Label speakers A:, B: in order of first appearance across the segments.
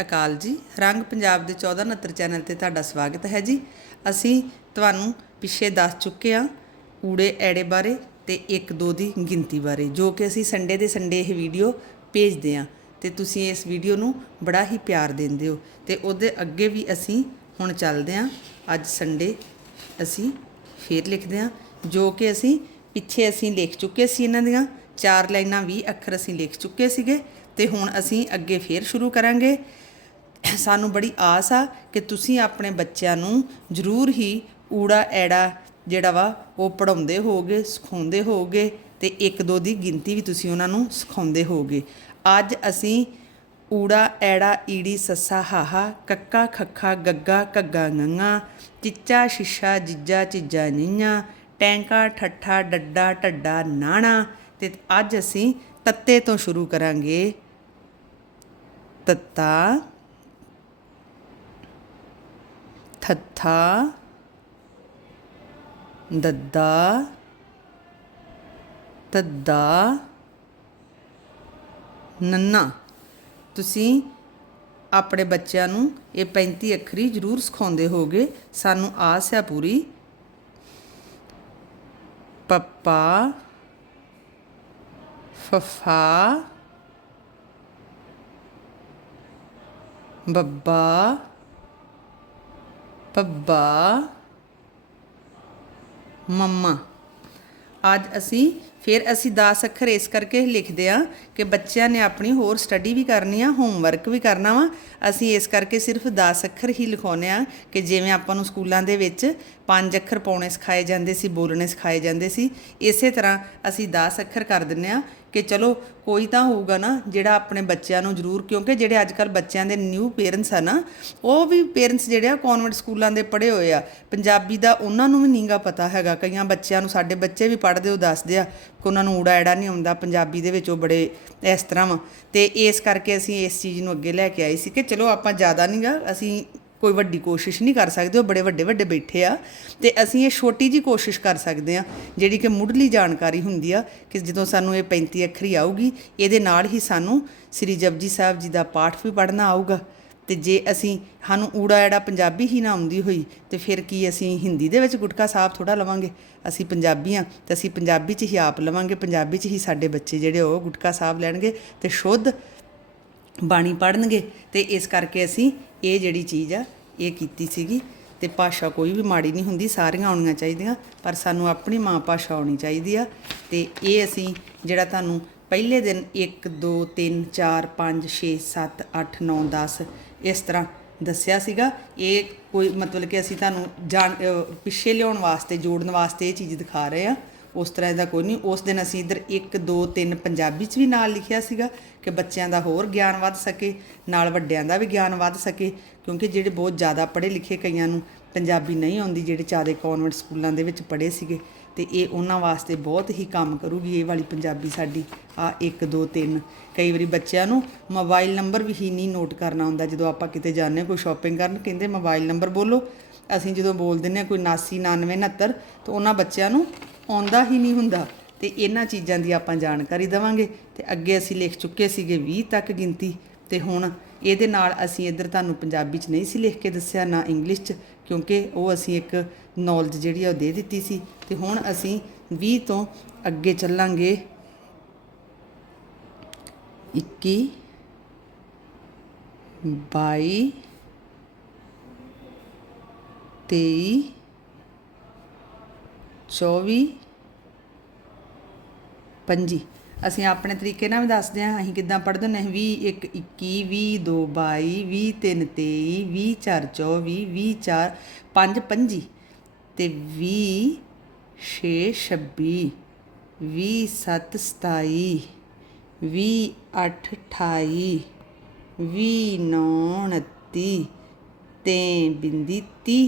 A: ਅਕਾਲ ਜੀ। ਰੰਗ ਪੰਜਾਬ ਦੇ 1469 ਚੈਨਲ ਤੇ ਤੁਹਾਡਾ ਸਵਾਗਤ ਹੈ ਜੀ। ਅਸੀਂ ਤੁਹਾਨੂੰ ਪਿੱਛੇ ਦੱਸ ਚੁੱਕੇ ਹਾਂ ਊੜੇ ਐੜੇ ਬਾਰੇ ਤੇ 1 2 ਦੀ ਗਿਣਤੀ ਬਾਰੇ, ਜੋ ਕਿ ਅਸੀਂ ਸੰਡੇ ਦੇ ਸੰਡੇ ਇਹ ਵੀਡੀਓ ਭੇਜਦੇ ਹਾਂ ਤੇ ਤੁਸੀਂ ਇਸ ਵੀਡੀਓ ਨੂੰ ਬੜਾ ਹੀ ਪਿਆਰ ਦਿੰਦੇ ਹੋ ਤੇ ਉਹਦੇ ਅੱਗੇ ਵੀ ਅਸੀਂ ਹੁਣ ਚੱਲਦੇ ਹਾਂ। ਅੱਜ ਸੰਡੇ ਅਸੀਂ ਫੇਰ ਲਿਖਦੇ ਹਾਂ, ਜੋ ਕਿ ਅਸੀਂ ਪਿੱਛੇ ਅਸੀਂ ਲਿਖ ਚੁੱਕੇ ਸੀ ਇਹਨਾਂ ਦੀਆਂ, ਚਾਰ ਲਾਈਨਾਂ 20 ਅੱਖਰ ਅਸੀਂ ਲਿਖ ਚੁੱਕੇ ਸੀਗੇ ਤੇ ਹੁਣ ਅਸੀਂ ਅੱਗੇ ਫੇਰ ਸ਼ੁਰੂ ਕਰਾਂਗੇ। ਸਾਨੂੰ ਬੜੀ ਆਸ ਆ ਕਿ ਤੁਸੀਂ ਆਪਣੇ ਬੱਚਿਆਂ ਨੂੰ ਜ਼ਰੂਰ ਹੀ ਊੜਾ ਐੜਾ ਜਿਹੜਾ ਵਾ, ਉਹ ਪੜਾਉਂਦੇ ਹੋਗੇ ਸਿਖਾਉਂਦੇ ਹੋਗੇ ਤੇ ਇੱਕ ਦੋ ਦੀ ਗਿਣਤੀ ਵੀ ਤੁਸੀਂ ਉਹਨਾਂ ਨੂੰ ਸਿਖਾਉਂਦੇ ਹੋਗੇ ਅੱਜ ਅਸੀਂ ਊੜਾ ਐੜਾ ਈੜੀ ਸੱਸਾ ਹਾਹਾ, ਕੱਕਾ ਖੱਖਾ ਗੱਗਾ ਘੱਗਾ ਗੰਗਾ, ਚਿੱਚਾ ਸ਼ਿਸ਼ਾ ਜਿੱਜਾ ਚਿੱਜਾ ਨੀਆਂ ਟੈਂਕਾ ਠੱਠਾ ਡੱਡਾ ਢੱਡਾ ਨਾਣਾ ਤੇ ਅੱਜ ਅਸੀਂ ਤੱਤੇ ਤੋਂ ਸ਼ੁਰੂ ਕਰਾਂਗੇ। ਤੱਤਾ ਥੱਥਾ ਦੱਦਾ, ਤੱਦਾ, ਨੰਨਾ। ਤੁਸੀਂ ਆਪਣੇ ਬੱਚਿਆਂ ਨੂੰ ਇਹ 35 ਅੱਖਰੀ ਜ਼ਰੂਰ ਸਿਖਾਉਂਦੇ ਹੋਗੇ ਸਾਨੂੰ ਆਸ ਹੈ ਪੂਰੀ। ਪੱਪਾ, ਫਫਾ, ਬੱਬਾ ਪੱਬਾ ਮੰਮਾ। ਅੱਜ ਅਸੀਂ, ਫਿਰ ਅਸੀਂ 10 ਅੱਖਰ ਇਸ ਕਰਕੇ ਲਿਖਦੇ ਆ ਕਿ ਬੱਚਿਆਂ ਨੇ ਆਪਣੀ ਹੋਰ ਸਟੱਡੀ ਵੀ ਕਰਨੀ ਆ ਹੋਮਵਰਕ ਵੀ ਕਰਨਾ ਵਾ। ਅਸੀਂ ਇਸ ਕਰਕੇ ਸਿਰਫ 10 ਅੱਖਰ ਹੀ ਲਿਖਾਉਨੇ ਆ ਕਿ ਜਿਵੇਂ ਆਪਾਂ ਨੂੰ ਸਕੂਲਾਂ ਦੇ ਵਿੱਚ ਪੰਜ ਅੱਖਰ ਪਾਉਣੇ ਸਿਖਾਏ ਜਾਂਦੇ ਸੀ, ਬੋਲਣੇ ਸਿਖਾਏ ਜਾਂਦੇ ਸੀ, ਇਸੇ ਤਰ੍ਹਾਂ ਅਸੀਂ 10 ਅੱਖਰ ਕਰ ਦਿੰਨੇ ਆ ਕਿ ਚਲੋ ਕੋਈ ਤਾਂ ਹੋਊਗਾ ਨਾ ਜਿਹੜਾ ਆਪਣੇ ਬੱਚਿਆਂ ਨੂੰ ਜ਼ਰੂਰ, ਕਿਉਂਕਿ ਜਿਹੜੇ ਅੱਜ ਕੱਲ ਬੱਚਿਆਂ ਦੇ ਨਿਊ ਪੇਰੈਂਟਸ ਆ ਨਾ, ਉਹ ਵੀ ਪੇਰੈਂਟਸ ਜਿਹੜੇ ਆ ਕਨਵੈਂਟ ਸਕੂਲਾਂ ਦੇ ਪੜ੍ਹੇ ਹੋਏ ਆ। ਪੰਜਾਬੀ ਦਾ ਉਹਨਾਂ ਨੂੰ ਵੀ ਨੀਂਗਾ ਪਤਾ ਹੈਗਾ। ਕਈਆਂ ਬੱਚਿਆਂ ਨੂੰ ਸਾਡੇ ਬੱਚੇ ਵੀ ਪੜ੍ਹਦੇ, ਉਹ ਦੱਸਦੇ ਆ ਕਿ ਉਹਨਾਂ ਨੂੰ ਊੜਾ ਐੜਾ ਨਹੀਂ ਆਉਂਦਾ। ਪੰਜਾਬੀ ਦੇ ਵਿੱਚ ਉਹ ਬੜੇ ਇਸ ਤਰ੍ਹਾਂ ਵਾ। ਤੇ ਇਸ ਕਰਕੇ ਅਸੀਂ ਇਸ ਚੀਜ਼ ਨੂੰ ਅੱਗੇ ਲੈ ਕੇ ਆਏ ਸੀ ਕਿ ਚਲੋ ਆਪਾਂ ਜ਼ਿਆਦਾ ਨਹੀਂਗਾ ਅਸੀਂ ਕੋਈ ਵੱਡੀ ਕੋਸ਼ਿਸ਼ ਨਹੀਂ ਕਰ ਸਕਦੇ, ਉਹ ਬੜੇ ਵੱਡੇ ਵੱਡੇ ਬੈਠੇ ਆ। ਤੇ ਅਸੀਂ ਇਹ ਛੋਟੀ ਜੀ ਕੋਸ਼ਿਸ਼ ਕਰ ਸਕਦੇ ਆ, ਜਿਹੜੀ ਕਿ ਮੁੱਢਲੀ ਜਾਣਕਾਰੀ ਹੁੰਦੀ ਆ ਕਿ ਜਦੋਂ ਸਾਨੂੰ ਇਹ 35 ਅੱਖਰੀ ਆਊਗੀ, ਇਹਦੇ ਨਾਲ ਹੀ ਸਾਨੂੰ ਸ੍ਰੀ ਜਪਜੀ ਸਾਹਿਬ ਜੀ ਦਾ ਪਾਠ ਵੀ ਪੜ੍ਹਨਾ ਆਊਗਾ। ਤੇ ਜੇ ਅਸੀਂ, ਸਾਨੂੰ ਊੜਾ ਐੜਾ ਪੰਜਾਬੀ ਹੀ ਨਾ ਆਉਂਦੀ ਹੋਈ, ਤੇ ਫਿਰ ਕੀ ਅਸੀਂ ਹਿੰਦੀ ਦੇ ਵਿੱਚ ਗੁਟਕਾ ਸਾਹਿਬ ਥੋੜਾ ਲਵਾਂਗੇ? ਅਸੀਂ ਪੰਜਾਬੀ ਆ, ਤੇ ਅਸੀਂ ਪੰਜਾਬੀ 'ਚ ਹੀ ਆਪ ਲਵਾਂਗੇ, ਪੰਜਾਬੀ 'ਚ ਹੀ ਸਾਡੇ ਬੱਚੇ ਜਿਹੜੇ ਉਹ ਗੁਟਕਾ ਸਾਹਿਬ ਲੈਣਗੇ। ਤੇ ਸ਼ੁੱਧ ਬਾਣੀ ਪੜਨਗੇ ਤੇ ਇਸ ਕਰਕੇ ਅਸੀਂ ਇਹ ਜਿਹੜੀ ਚੀਜ਼ ਆ, ਇਹ ਕੀਤੀ ਸੀਗੀ ਤੇ ਭਾਸ਼ਾ ਕੋਈ ਵੀ ਮਾੜੀ ਨਹੀਂ ਹੁੰਦੀ, ਸਾਰੀਆਂ ਆਉਣੀਆਂ ਚਾਹੀਦੀਆਂ, ਪਰ ਸਾਨੂੰ ਆਪਣੀ ਮਾਂ ਭਾਸ਼ਾ ਆਉਣੀ ਚਾਹੀਦੀ ਆ ਤੇ ਇਹ ਅਸੀਂ ਜਿਹੜਾ ਤੁਹਾਨੂੰ ਪਹਿਲੇ ਦਿਨ 1 2 3 4 5 6 7 8 9 10 ਇਸ ਤਰ੍ਹਾਂ ਦੱਸਿਆ ਸੀਗਾ। ਇਹ ਕੋਈ ਮਤਲਬ ਕਿ ਅਸੀਂ ਤੁਹਾਨੂੰ ਜਾਣ ਪਿੱਛੇ ਲਿਆਉਣ ਵਾਸਤੇ, ਜੋੜਨ ਵਾਸਤੇ ਇਹ ਚੀਜ਼ ਦਿਖਾ ਰਹੇ ਆ। ਉਸ ਤਰ੍ਹਾਂ ਦਾ ਕੋਈ ਨਹੀਂ। ਉਸ ਦਿਨ ਅਸੀਂ ਇਧਰ 1 2 3 ਪੰਜਾਬੀ ਚ ਵੀ ਨਾਲ ਲਿਖਿਆ ਸੀਗਾ ਕਿ ਬੱਚਿਆਂ ਦਾ ਹੋਰ ਗਿਆਨ ਵੱਧ ਸਕੇ, ਨਾਲ ਵੱਡਿਆਂ ਦਾ ਵੀ ਗਿਆਨ ਵੱਧ ਸਕੇ, ਕਿਉਂਕਿ ਜਿਹੜੇ ਬਹੁਤ ਜ਼ਿਆਦਾ ਪੜ੍ਹੇ ਲਿਖੇ ਕਈਆਂ ਨੂੰ ਪੰਜਾਬੀ ਨਹੀਂ ਆਉਂਦੀ, ਜਿਹੜੇ ਚਾਰੇ ਕਨਵੈਂਟ ਸਕੂਲਾਂ ਦੇ ਵਿੱਚ ਪੜ੍ਹੇ ਸੀਗੇ, ਤੇ ਇਹ ਉਹਨਾਂ ਵਾਸਤੇ ਬਹੁਤ ਹੀ ਕੰਮ ਕਰੂਗੀ ਇਹ ਵਾਲੀ ਪੰਜਾਬੀ ਸਾਡੀ ਆ 1 2 3 ਕਈ ਵਾਰੀ ਬੱਚਿਆਂ ਨੂੰ ਮੋਬਾਈਲ ਨੰਬਰ ਵੀ ਹੀ ਨਹੀਂ ਨੋਟ ਕਰਨਾ ਹੁੰਦਾ, ਜਦੋਂ ਆਪਾਂ ਕਿਤੇ ਜਾਂਦੇ ਹਾਂ ਕੋਈ ਸ਼ਾਪਿੰਗ ਕਰਨ, ਕਹਿੰਦੇ ਮੋਬਾਈਲ ਨੰਬਰ ਬੋਲੋ। ਅਸੀਂ ਜਦੋਂ ਬੋਲ ਦਿੰਦੇ ਹਾਂ ਕੋਈ 79 99 69 ਤਾਂ ਉਹਨਾਂ ਬੱਚਿਆਂ ਨੂੰ ਆਉਂਦਾ ਹੀ ਨਹੀਂ ਹੁੰਦਾ। ਤੇ ਇਹਨਾਂ ਚੀਜ਼ਾਂ ਦੀ ਆਪਾਂ ਜਾਣਕਾਰੀ ਦਵਾਂਗੇ। ਤੇ ਅੱਗੇ ਅਸੀਂ ਲਿਖ ਚੁੱਕੇ ਸੀਗੇ 20 ਤੱਕ ਗਿਣਤੀ। ਤੇ ਹੁਣ ਇਹਦੇ ਨਾਲ ਅਸੀਂ ਇੱਧਰ ਤੁਹਾਨੂੰ ਪੰਜਾਬੀ 'ਚ ਨਹੀਂ ਸੀ ਲਿਖ ਕੇ ਦੱਸਿਆ, ਨਾ ਇੰਗਲਿਸ਼ 'ਚ, ਕਿਉਂਕਿ ਉਹ ਅਸੀਂ ਇੱਕ ਨੌਲੇਜ ਜਿਹੜੀ ਆ ਉਹ ਦੇ ਦਿੱਤੀ ਸੀ। ਤੇ ਹੁਣ ਅਸੀਂ 20 ਤੋਂ ਅੱਗੇ ਚੱਲਾਂਗੇ। 21 22 23 24 25 ਅਸੀਂ ਆਪਣੇ ਤਰੀਕੇ ਨਾਲ ਵੀ ਦੱਸਦੇ ਹਾਂ, ਅਸੀਂ ਕਿੱਦਾਂ ਪੜ੍ਹਦੇ ਨੇ 20 1 21 20 2 22 20 3 23 20 4 24 20 4 5 25 ਤੇ 20 6 26 20 7 27 20 8 28 20 9 29 ਤੇ ਬਿੰਦੀ 30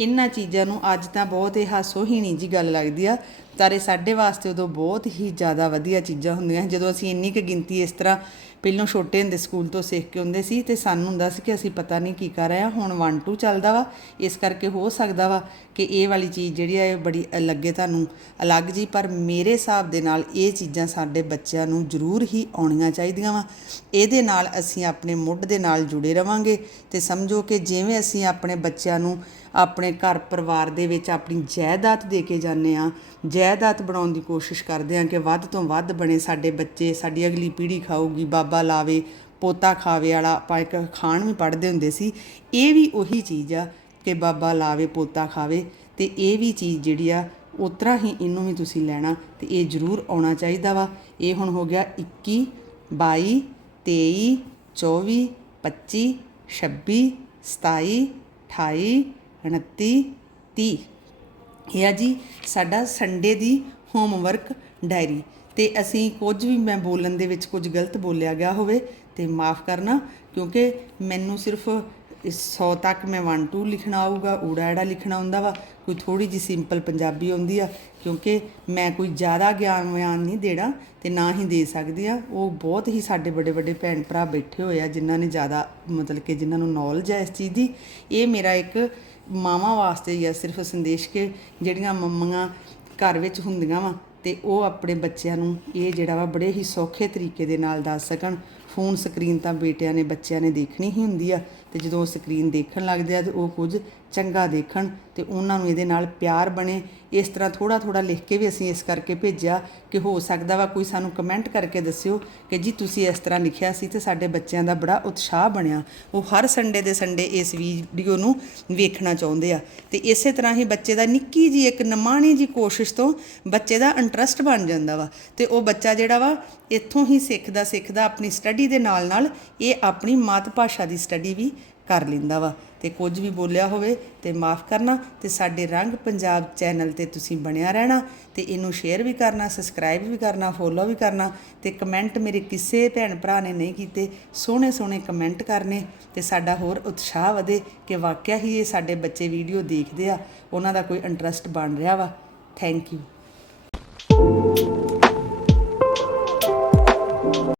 A: ਇਹਨਾਂ ਚੀਜ਼ਾਂ ਨੂੰ ਅੱਜ ਤਾਂ ਬਹੁਤ ਹੀ ਹਾਸੋਹੀਣੀ ਜੀ ਗੱਲ ਲੱਗਦੀ ਆ। ਤਾਰੇ ਸਾਡੇ ਵਾਸਤੇ ਉਦੋਂ ਬਹੁਤ ਹੀ ਜ਼ਿਆਦਾ ਵਧੀਆ ਚੀਜ਼ਾਂ ਹੁੰਦੀਆਂ ਜਦੋਂ ਅਸੀਂ ਇੰਨੀ ਕੁ ਗਿਣਤੀ ਇਸ ਤਰ੍ਹਾਂ ਪਹਿਲਾਂ ਛੋਟੇ ਹੁੰਦੇ ਸਕੂਲ ਤੋਂ ਸਿੱਖ ਕੇ ਹੁੰਦੇ ਸੀ ਤੇ ਸਾਨੂੰ ਹੁੰਦਾ ਸੀ ਕਿ ਅਸੀਂ ਪਤਾ ਨਹੀਂ ਕੀ ਕਰ ਰਹੇ ਹਾਂ, ਹੁਣ 1 2 ਚੱਲਦਾ ਵਾ। ਇਸ ਕਰਕੇ ਹੋ ਸਕਦਾ ਵਾ ਕਿ ਇਹ ਵਾਲੀ ਚੀਜ਼ ਜਿਹੜੀ ਆ, ਇਹ ਬੜੀ ਲੱਗੇ ਤੁਹਾਨੂੰ ਅਲੱਗ ਜੀ ਪਰ ਮੇਰੇ ਹਿਸਾਬ ਦੇ ਨਾਲ ਇਹ ਚੀਜ਼ਾਂ ਸਾਡੇ ਬੱਚਿਆਂ ਨੂੰ ਜ਼ਰੂਰ ਹੀ ਆਉਣੀਆਂ ਚਾਹੀਦੀਆਂ ਵਾ। ਇਹਦੇ ਨਾਲ ਅਸੀਂ ਆਪਣੇ ਮੁੱਢ ਦੇ ਨਾਲ ਜੁੜੇ ਰਵਾਂਗੇ ਤੇ ਸਮਝੋ ਕਿ ਜਿਵੇਂ ਅਸੀਂ ਆਪਣੇ ਬੱਚਿਆਂ ਨੂੰ ਆਪਣੇ ਘਰ ਪਰਿਵਾਰ ਦੇ ਵਿੱਚ ਆਪਣੀ ਜਾਇਦਾਦ ਦੇ ਕੇ ਜਾਂਦੇ ਆ ਜਾਇਦਾਦ ਬਣਾਉਣ ਦੀ ਕੋਸ਼ਿਸ਼ ਕਰਦੇ ਆ ਕਿ ਵੱਧ ਤੋਂ ਵੱਧ ਬਣੇ ਸਾਡੇ ਬੱਚੇ, ਸਾਡੀ ਅਗਲੀ ਪੀੜ੍ਹੀ ਖਾਊਗੀ, ਬਾਬਾ ਲਾਵੇ, ਪੋਤਾ ਖਾਵੇ ਵਾਲਾ ਆਪਾਂ ਇੱਕ ਖਾਣ ਵੀ ਪੜ੍ਹਦੇ ਹੁੰਦੇ ਸੀ। ਇਹ ਵੀ ਉਹੀ ਚੀਜ਼ ਆ ਕਿ ਬਾਬਾ ਲਾਵੇ, ਪੋਤਾ ਖਾਵੇ ਤੇ ਇਹ ਵੀ ਚੀਜ਼ ਜਿਹੜੀ ਆ ਉਤਰਾ ਹੀ ਇਹਨੂੰ ਵੀ ਤੁਸੀਂ ਲੈਣਾ ਤੇ ਇਹ ਜ਼ਰੂਰ ਆਉਣਾ ਚਾਹੀਦਾ ਵਾ। ਇਹ ਹੁਣ ਹੋ ਗਿਆ 21 22 23 24 25 26 27 28 29 30 ਇਹ ਆ ਜੀ ਸਾਡਾ ਸੰਡੇ ਦੀ ਹੋਮਵਰਕ ਡਾਇਰੀ ਤੇ ਅਸੀਂ ਕੁਝ ਵੀ ਮੈਂ ਬੋਲਣ ਦੇ ਵਿੱਚ ਕੁਝ ਗਲਤ ਬੋਲਿਆ ਗਿਆ ਹੋਵੇ, ਤੇ ਮਾਫ ਕਰਨਾ, ਕਿਉਂਕਿ ਮੈਨੂੰ ਸਿਰਫ ਇਸ 100 ਤੱਕ ਮੈਂ 1 2 ਲਿਖਣਾ ਆਊਗਾ, ਊੜਾ ਐੜਾ ਲਿਖਣਾ ਹੁੰਦਾ ਵਾ, ਕੋਈ ਥੋੜੀ ਜੀ ਸਿੰਪਲ ਪੰਜਾਬੀ ਆਉਂਦੀ ਆ, ਕਿਉਂਕਿ ਮੈਂ ਕੋਈ ਜ਼ਿਆਦਾ ਗਿਆਨ ਵਿਆਨ ਨਹੀਂ ਦੇਣਾ ਤੇ ਨਾ ਹੀ ਦੇ ਸਕਦੀ ਆ। ਉਹ ਬਹੁਤ ਹੀ ਸਾਡੇ ਵੱਡੇ ਵੱਡੇ ਭੈਣ ਭਰਾ ਬੈਠੇ ਹੋਏ ਆ, ਜਿਨ੍ਹਾਂ ਨੇ ਜ਼ਿਆਦਾ ਮਤਲਬ ਕਿ ਜਿਨ੍ਹਾਂ ਨੂੰ ਨੌਲੇਜ ਹੈ ਇਸ ਚੀਜ਼ ਦੀ। ਇਹ ਮੇਰਾ ਇੱਕ ਮਾਵਾਂ ਵਾਸਤੇ ਹੀ ਆ ਸਿਰਫ ਸੰਦੇਸ਼ ਕਿ ਜਿਹੜੀਆਂ ਮੰਮੀਆਂ ਘਰ ਵਿੱਚ ਹੁੰਦੀਆਂ ਵਾ ਤੇ ਉਹ ਆਪਣੇ ਬੱਚਿਆਂ ਨੂੰ ਇਹ ਜਿਹੜਾ ਵਾ ਬੜੇ ਹੀ ਸੌਖੇ ਤਰੀਕੇ ਦੇ ਨਾਲ ਦੱਸ ਸਕਣ। ਫੋਨ ਸਕਰੀਨ ਤਾਂ ਬੇਟਿਆਂ ਨੇ, ਬੱਚਿਆਂ ਨੇ ਦੇਖਣੀ ਹੀ ਹੁੰਦੀ ਆ। ਤੇ ਜਦੋਂ ਉਹ ਸਕਰੀਨ ਦੇਖਣ ਲੱਗਦੇ ਆ ਤੇ ਉਹ ਕੁਝ ਚੰਗਾ ਦੇਖਣ ਤੇ ਉਹਨਾਂ ਨੂੰ ਇਹਦੇ ਨਾਲ ਪਿਆਰ ਬਣੇ। ਇਸ ਤਰ੍ਹਾਂ ਥੋੜਾ ਥੋੜਾ ਲਿਖ ਕੇ ਵੀ ਅਸੀਂ ਇਸ ਕਰਕੇ ਭੇਜਿਆ ਕਿ ਹੋ ਸਕਦਾ ਵਾ ਕੋਈ ਸਾਨੂੰ ਕਮੈਂਟ ਕਰਕੇ ਦੱਸਿਓ ਕਿ ਜੀ ਤੁਸੀਂ ਇਸ ਤਰ੍ਹਾਂ ਲਿਖਿਆ ਸੀ ਤੇ ਸਾਡੇ ਬੱਚਿਆਂ ਦਾ ਬੜਾ ਉਤਸ਼ਾਹ ਬਣਿਆ। ਉਹ ਹਰ ਸੰਡੇ ਦੇ ਸੰਡੇ ਇਸ ਵੀਡੀਓ ਨੂੰ ਵੇਖਣਾ ਚਾਹੁੰਦੇ ਆ। ਤੇ ਇਸੇ ਤਰ੍ਹਾਂ ਹੀ ਬੱਚੇ ਦਾ ਨਿੱਕੀ ਜੀ ਇੱਕ ਨਮਾਣੀ ਜੀ ਕੋਸ਼ਿਸ਼ ਤੋਂ ਬੱਚੇ ਦਾ ਇੰਟਰਸਟ ਬਣ ਜਾਂਦਾ ਵਾ। ਤੇ ਉਹ ਬੱਚਾ ਜਿਹੜਾ ਵਾ, ਇੱਥੋਂ ਹੀ ਸਿੱਖਦਾ ਸਿੱਖਦਾ ਆਪਣੀ ਸਟੱਡੀ ਦੇ ਨਾਲ ਨਾਲ ਇਹ ਆਪਣੀ ਮਾਤ ਭਾਸ਼ਾ ਦੀ ਸਟੱਡੀ ਵੀ ਕਰ ਲੈਂਦਾ ਵਾ। ਤੇ ਕੁਝ ਵੀ ਬੋਲਿਆ ਹੋਵੇ ਤੇ ਮਾਫ ਕਰਨਾ ਤੇ ਸਾਡੇ ਰੰਗ ਪੰਜਾਬ ਚੈਨਲ ਤੇ ਤੁਸੀਂ ਬਣਿਆ ਰਹਿਣਾ ਤੇ ਇਹਨੂੰ ਸ਼ੇਅਰ ਵੀ ਕਰਨਾ ਸਬਸਕ੍ਰਾਈਬ ਵੀ ਕਰਨਾ ਫੋਲੋ ਵੀ ਕਰਨਾ ਤੇ ਕਮੈਂਟ ਮੇਰੇ ਕਿਸੇ ਭੈਣ ਭਰਾ ਨੇ ਨਹੀਂ ਕੀਤੇ, ਸੋਹਣੇ ਸੋਹਣੇ ਕਮੈਂਟ ਕਰਨੇ ਤੇ ਸਾਡਾ ਹੋਰ ਉਤਸ਼ਾਹ ਵਧੇ ਕਿ ਵਾਕਿਆ ਹੀ ਇਹ ਸਾਡੇ ਬੱਚੇ ਵੀਡੀਓ ਦੇਖਦੇ ਆ, ਉਹਨਾਂ ਦਾ ਕੋਈ ਇੰਟਰਸਟ ਬਣ ਰਿਹਾ ਵਾ। Thank you